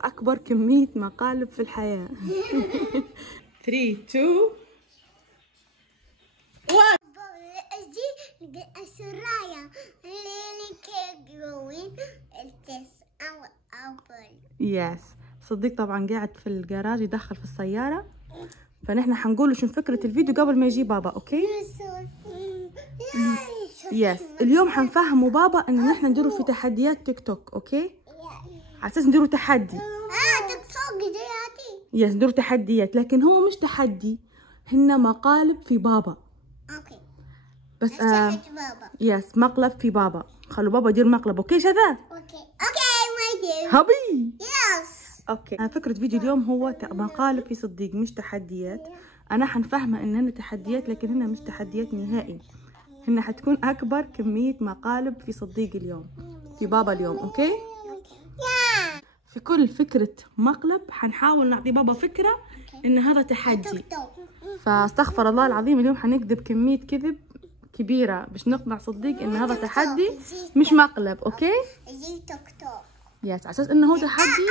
أكبر كمية مقالب في الحياة. 3 2 1. يس. صديق طبعا قاعد في الجراج يدخل في السيارة، فنحن حنقول شو فكرة الفيديو قبل ما يجي بابا. اوكي؟ يس. اليوم حنفهموا بابا انه نحن نديروا في تحديات تيك توك. اوكي؟ على اساس نديروا تحدي. تيك توك جياتي. يس نديروا تحديات، لكن هو مش تحدي، هن مقالب في بابا. اوكي. بس بابا. يس مقلب في بابا. خلوا بابا يدير مقلب. اوكي شذا؟ اوكي ما يدير. هبي. يس. اوكي. فكرة فيديو اليوم هو مقالب في صديق مش تحديات. انا حنفهمها ان هن تحديات، لكن هن مش تحديات نهائي. هن حتكون اكبر كمية مقالب في صديق اليوم، في بابا اليوم. اوكي؟ في كل فكرة مقلب حنحاول نعطي بابا فكرة ان هذا تحدي. فاستغفر الله العظيم اليوم حنكذب كمية كذب كبيرة باش نقنع صديق ان هذا تحدي مش مقلب. اوكي؟ زي توك توك. يس على اساس انه هو تحدي.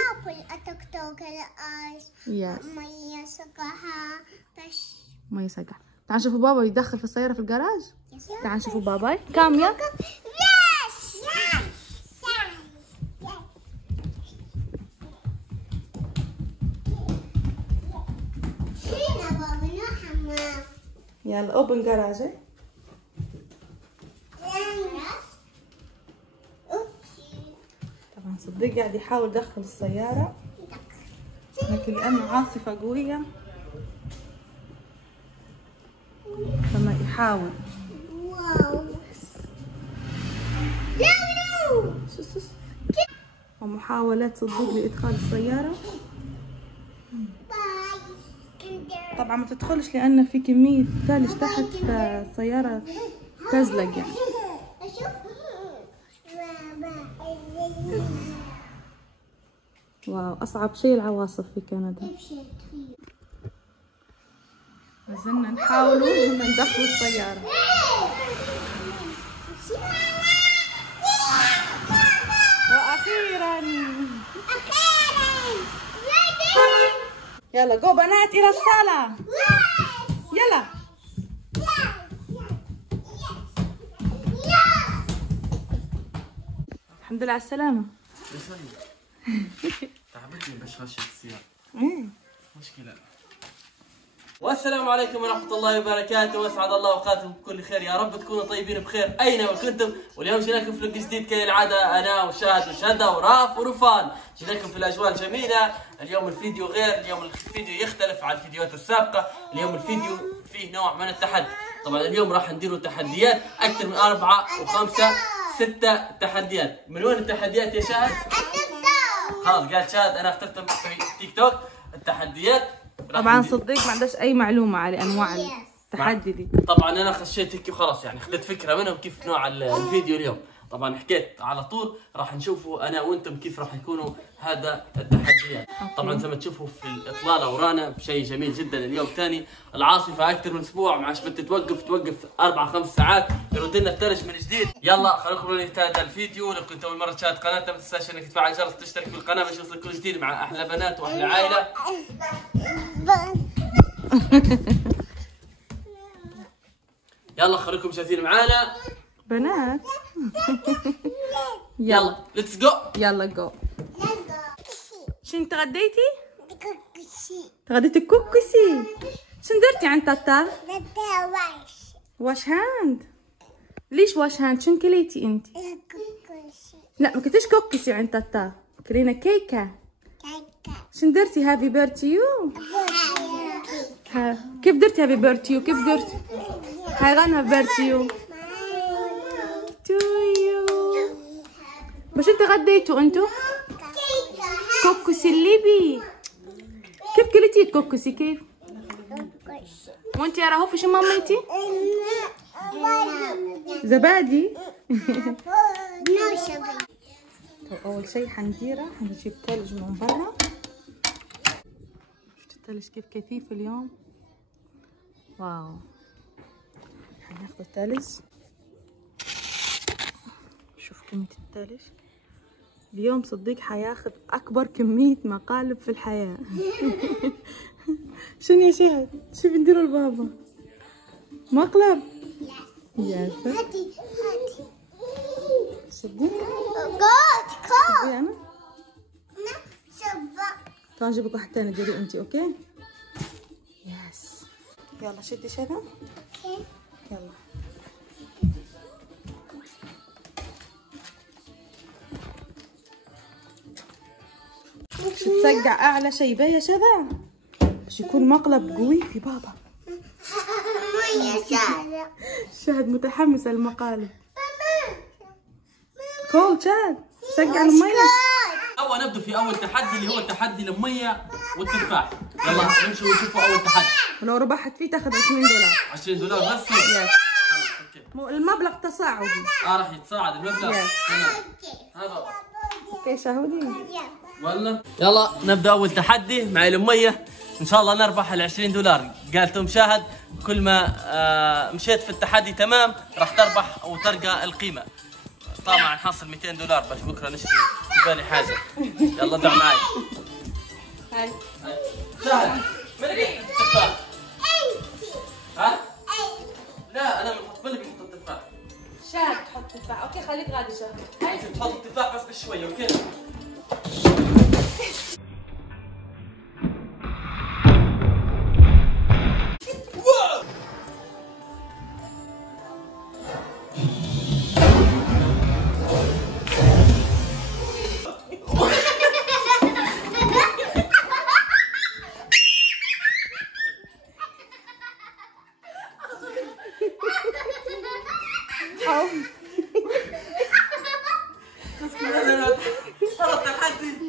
توك توك الايس. يس. مية سقعها بس. مية سقع. تعال نشوفوا بابا يدخل في السيارة في الجراج. تعال نشوفوا بابا. كام يا؟ يس. يلا اوبن جراج. طبعا صديق قاعد يحاول يدخل السيارة، لكن لأنه عاصفة قوية فما يحاول. واو. لا. ومحاولات صديق لإدخال السيارة. طبعا ما تدخلش لأن في كمية ثلج تحت فالسيارة تزلق يعني. واو أصعب شيء العواصف في كندا. لازلنا نحاولوا هم ندخلوا السيارة. وأخيرا يلا جو بنات إلى الصالة. يلا. الحمد لله على السلامة. تعبتني بشاشة السيارة. مشكلة. والسلام عليكم ورحمة الله وبركاته، واسعد الله اوقاتكم بكل خير، يا رب تكونوا طيبين بخير اينما كنتم. واليوم جيناكم في لوك جديد كالعادة، انا وشاهد وشهدة وراف ورفان، جيناكم في الاجواء الجميلة. اليوم الفيديو غير، اليوم الفيديو يختلف عن الفيديوهات السابقة، اليوم الفيديو فيه نوع من التحدي. طبعا اليوم راح نديروا تحديات اكثر من 4 و5 6 تحديات. من وين التحديات يا شاهد؟ خلاص قال شاهد انا اخترت في تيك توك التحديات. طبعا صديق ما عندهاش اي معلومه على انواع التحدي دي. طبعا انا خشيت هيك وخلاص، يعني خذت فكره منهم كيف نوع الفيديو اليوم. طبعا حكيت على طول راح نشوفوا انا وانتم كيف راح يكونوا هذا التحديات. طبعا زي ما تشوفوا في الاطلاله ورانا شيء جميل جدا. اليوم ثاني العاصفه اكثر من اسبوع، ما عادش بدها توقف 4-5 ساعات، يرد لنا الثلج من جديد. يلا خليكم ننتهي هذا الفيديو. لو كنت اول مره تشاهد قناتنا ما تنساش انك تفعل الجرس وتشترك في القناه باش يوصلك كل جديد مع احلى بنات واحلى عائله. يلا خليكم شايفين معانا بنات. يلا ليتس جو. يلا جو. شنو تغديتي؟ تغديتي كوكسي. شنو درتي عند تاتا؟ واش هاند. ليش واش هاند؟ شنو كليتي انت؟ لا ما كنتيش كوكسي عند تاتا، كلينا كيكه. شنو درتي؟ هابي بيرتيو. كيف درتي هابي بيرتيو؟ كيف درتي؟ هاي غنى بيرتيو تو يو. باش انت غديتوا انتو؟ كوكسي الليبي. كيف كليتي الكوكسي كيف؟ وانت يا راهو شو ماميتي؟ زبادي. اول شيء حنديره حنجيب ثلج من برا. شفتوا الثلج كيف كثيف اليوم؟ واو. حناخذ الثلج، شوف كمية الثلج اليوم صديق حياخذ أكبر كمية مقالب في الحياة. شنو يا شهد؟ شو بنديروا لبابا؟ مقلب؟ يا سلام. هاتي صديق؟ صديق أنا؟ صبا. تعال نجيب لك واحد تاني جريء أنت، أوكي؟ يس. يلا شدي شهد. اوكي. يلا. مش تسقع أعلى شي بيه يا شذا، مش يكون مقلب قوي في بابا. مية سارة. شهد متحمسة للمقالب. كول شهد سقع المية. اول نبدا في اول تحدي اللي هو تحدي المية والتفاح. يلا نمشي ونشوفوا اول تحدي. ولو ربحت فيه تاخذ $20. $20 بس. يس. اوكي. المبلغ تصاعدي. راح يتصاعد المبلغ. يس. تمام. هذا اوكي شهودي. ولا يلا نبدا اول تحدي مع الاميه. ان شاء الله نربح $20. قالت ام شاهد كل ما مشيت في التحدي تمام راح تربح او ترقى القيمه. طبعا حصل $200 بس بكره نشتري في بالي حاجه. يلا دع معي. هاي شاهد من اللي يحط التفاح؟ ها؟ لا انا من اللي بيحط التفاح. شهد تحط تفاح. اوكي خليك غادي شهد. انت تحط التفاح بس بشويه اوكي؟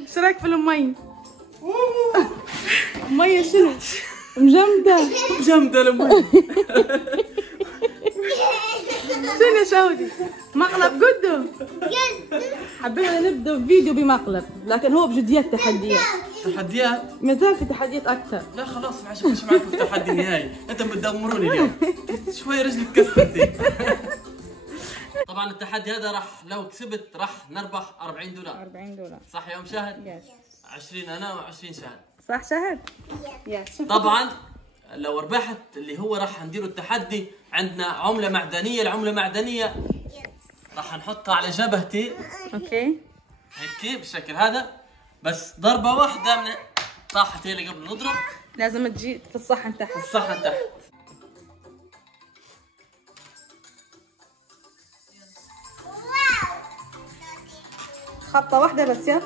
ايش رايك في المي؟ المية شنو؟ مجمدة. جامده المي. شنو يا شهودي؟ مقلب قدو. حبينا نبدا بفيديو بمقلب لكن هو بجديات تحديات. تحديات؟ ما زال في تحديات اكثر. لا خلاص ما عشان مش معكم في تحدي نهائي، انتم بتدمروني اليوم. شوي رجلي تكسرتي. طبعا التحدي هذا راح لو كسبت راح نربح $40. $40. صح يا ام شاهد؟ يس. 20 انا و20 شاهد. صح شهد؟ يس. طبعا لو ربحت اللي هو راح نديروا التحدي عندنا عملة معدنية. العملة المعدنية راح نحطها على جبهتي اوكي. هيك بالشكل هذا، بس ضربة واحدة من طاحت هي اللي قبل نضرب. لازم تجي في الصحن تحت. الصحن تحت. خبطة واحدة بس يلا.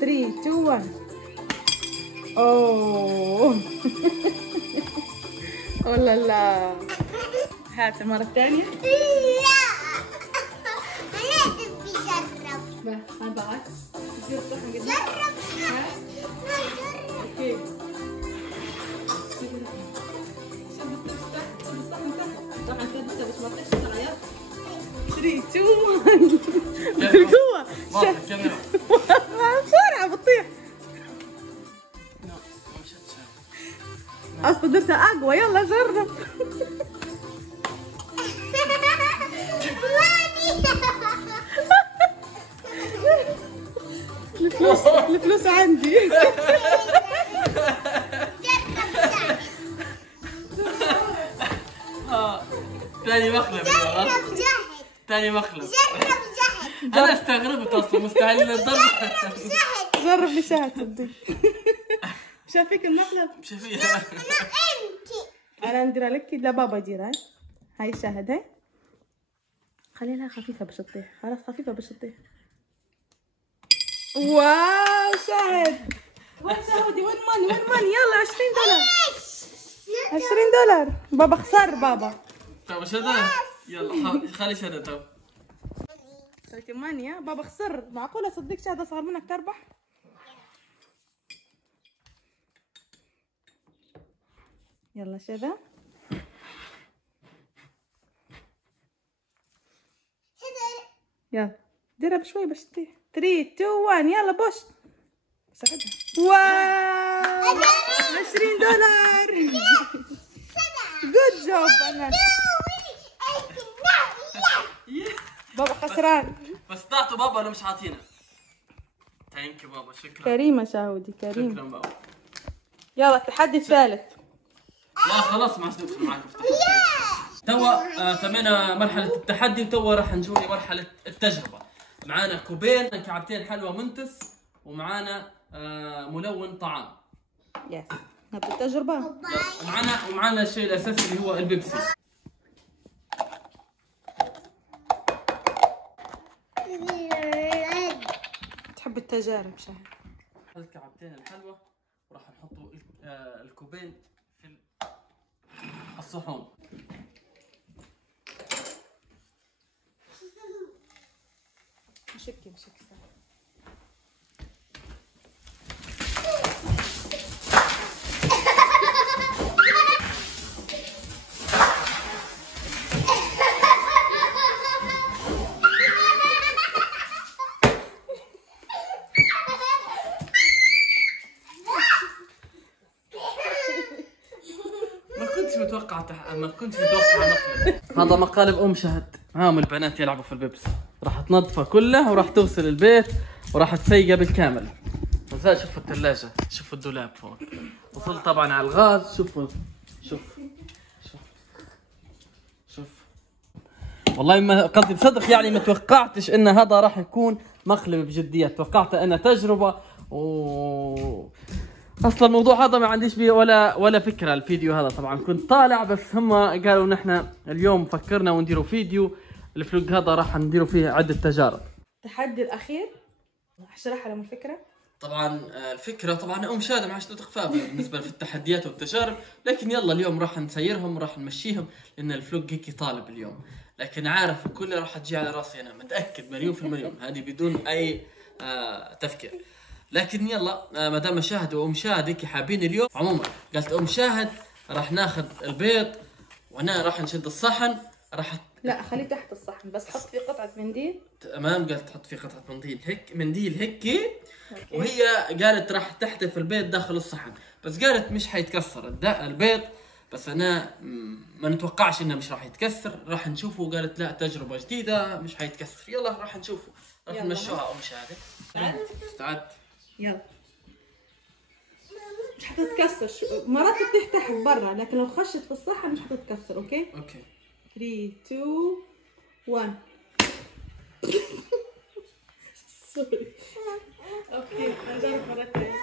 3 2 1. اوه. ولا لا. هات المرة الثانية. لا. أنا تبي جرب. هاي بعكس. تصير الصحن قدام. جرب. اوكي. الصحن تحت بس ما تطيحش يلا. 3 2 1. بالقوة. واضح الكاميرا. بسرعة بتطيح. اصلا درتها اقوى. يلا جرب. الفلوس عندي. ثاني مخلب. جرب جهد. ثاني مخلب. جرب جهد. انا استغربت اصلا مستحيل الضرب. جهد. جرب لي شهد صدق. شافيك المقلب؟ شوفيها. أنت. انا نديرها لك لا بابا يديرها. هاي شهد. هاي خليها خفيفة باش تطيح. خلاص خفيفة باش تطيح. واو شهد. وين شهودي؟ وين ماني؟ وين ماني؟ يلا $20. $20. بابا خسر بابا. طيب ايش هذا؟ يلا خلي شهادة تو. خليتي مانيا بابا خسر. معقولة صدق شهد اصغر منك تربح؟ يلا شذا. يلا ديرها بشوي باش تطيح. 3 2 1 يلا بوش. ساعدها. واو $20. جود جوب. انا بابا خسران. بس تعطوا بابا ولا مش عاطينا؟ ثانك يو بابا، شكرا. كريمة شاهودي كريمة. شكرا بابا. يلا التحدي الثالث. لا خلاص ما عادش ندخل معاك في التحدي. توا تمينا مرحلة التحدي وتوا راح نجولي مرحلة التجربة. معانا كوبين كعبتين حلوى منتس ومعانا ملون طعام. يس نبدأ التجربة. ومعانا الشيء الأساسي اللي هو البيبسي. تحب التجارب شهد. كعبتين الحلوى وراح نحطوا الكوبين في الصحون. مشكي ما كنتش متوقع مقلب. هذا مقالب ام شهد. هام البنات يلعبوا في البيبسي. راح تنظفه كله وراح تغسل البيت وراح تسيقه بالكامل. وزاد شوفوا الثلاجة، شوفوا الدولاب فوق. وصلت طبعا على الغاز. شوفوا شوف والله ما قصدي بصدق، يعني ما توقعتش ان هذا راح يكون مقلب بجدية. توقعت انه تجربة اصلا الموضوع هذا ما عنديش بيه ولا فكره. الفيديو هذا طبعا كنت طالع بس هم قالوا نحن اليوم فكرنا ونديروا فيديو. الفلوق هذا راح نديروا فيه عده تجارب. التحدي الاخير اشرح لهم الفكره. طبعا الفكره طبعا ام شادة ما عادش تخفى بالنسبه في التحديات والتجارب، لكن يلا اليوم راح نسيرهم وراح نمشيهم لان الفلوق هيك طالب اليوم. لكن عارف كلها راح تجي على راسي انا متاكد مليون في المليون، هذه بدون اي تفكير. لكن يلا ما دام شاهد وام شاهد هيك حابين اليوم. عموما قالت ام شاهد راح ناخذ البيض وانا راح نشد الصحن. لا خليه تحت الصحن بس حط فيه قطعه منديل. تمام قالت تحط فيه قطعه منديل هيك. وهي قالت راح تحتف البيض داخل الصحن، بس قالت مش حيتكسر البيض. بس انا ما نتوقعش انه مش راح يتكسر. راح نشوفه. قالت لا تجربه جديده مش حيتكسر. يلا راح نشوفه. راح نمشوها ام شاهد. استعد يلا. مش حتتكسر. مرات بتفتح برا لكن لو خشت في الصحن مش حتتكسر. اوكي 3 2 1 سوري. اوكي نجرب مرة ثانية.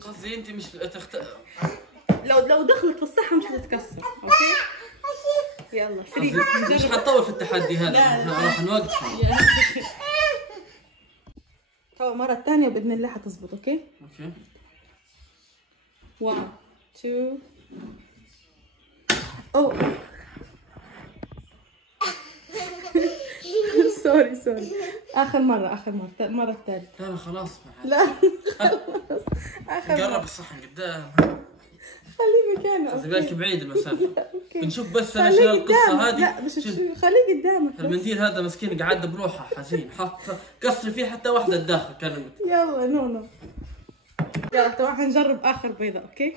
قصدي انت مش لو دخلت في الصحن مش حتتكسر. اوكي يلا 3 مش حنطول في التحدي هذا. راح نوقف. تو مرة ثانية بإذن الله حتزبط. اوكي 1 2 اوه سوري آخر مرة المرة الثالثة. لا خلاص لا آخر قرب الصحن قدام. خليه مكانه. خلي بالك بعيد المسافة. بنشوف بس انا شنو القصة هذه. لا مش خليه قدامك. المنديل هذا مسكين قاعد بروحه حزين. حط قصري فيه حتى واحدة الداخل كلمت. يلا نو يلا تو راح نجرب آخر بيضة. اوكي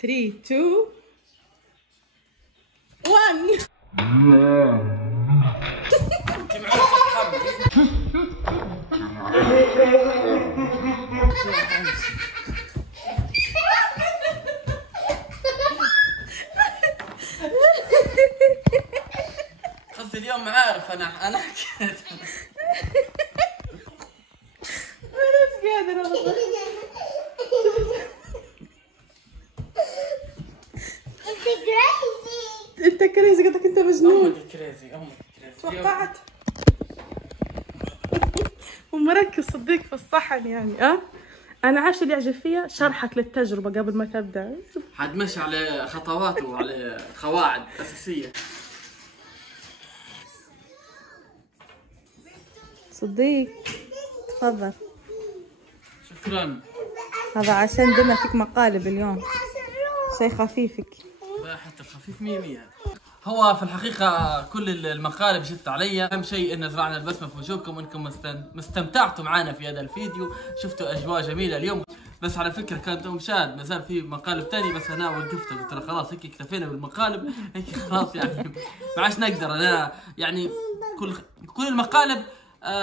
3 2 1 قصدي اليوم عارف انا حكيت. مش قادرة والله. انت كريزي قلت انت مجنون. امك كريزي. توقعت. ومركز صديق في الصحن يعني. انا عاش اللي يعجب فيها شرحك للتجربه قبل ما تبدا. حد ماشي على خطوات وعلى قواعد اساسيه. صديق تفضل. شكرا. هذا عشان دمنا فيك مقالب اليوم. شيء خفيفك. حتى الخفيف 100. هو في الحقيقة كل المقالب جت علي. أهم شيء إن زرعنا البسمة في وجوهكم وإنكم استمتعتوا معنا في هذا الفيديو. شفتوا أجواء جميلة اليوم. بس على فكرة كانت مشاهد ما زال في مقالب تاني بس أنا وقفت قلت له خلاص هيك اكتفينا بالمقالب. هيك خلاص يعني ما عادش نقدر. أنا يعني كل المقالب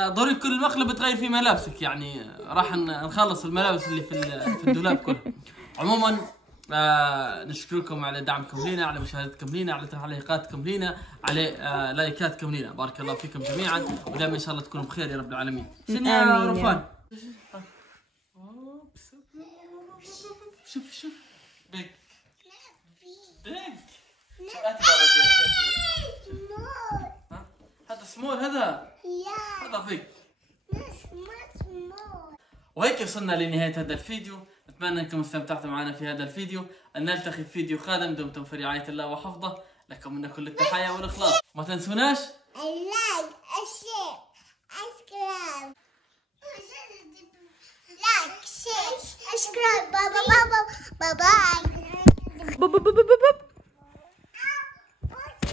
ضروري كل مقلب تغير فيه ملابسك، يعني راح نخلص الملابس اللي في الدولاب كلها. عموما نشكركم على دعمكم لينا، على مشاهدتكم لينا، على تعليقاتكم لينا، على لايكاتكم لينا. بارك الله فيكم جميعا، ودائما ان شاء الله تكونوا بخير يا رب العالمين. شنو يا رفان؟ شوف بيك هذا سمول، هذا فيك. وهيك وصلنا لنهاية هذا الفيديو. أتمنى أنكم استمتعتوا معنا في هذا الفيديو. أن نلتقي في فيديو قادم. دمتم في رعاية الله وحفظه. لكم منا كل التحية والإخلاص. ما تنسوناش اللايك، الشير، سبسكرايب. لايك، شير، سبسكرايب. بابا. بب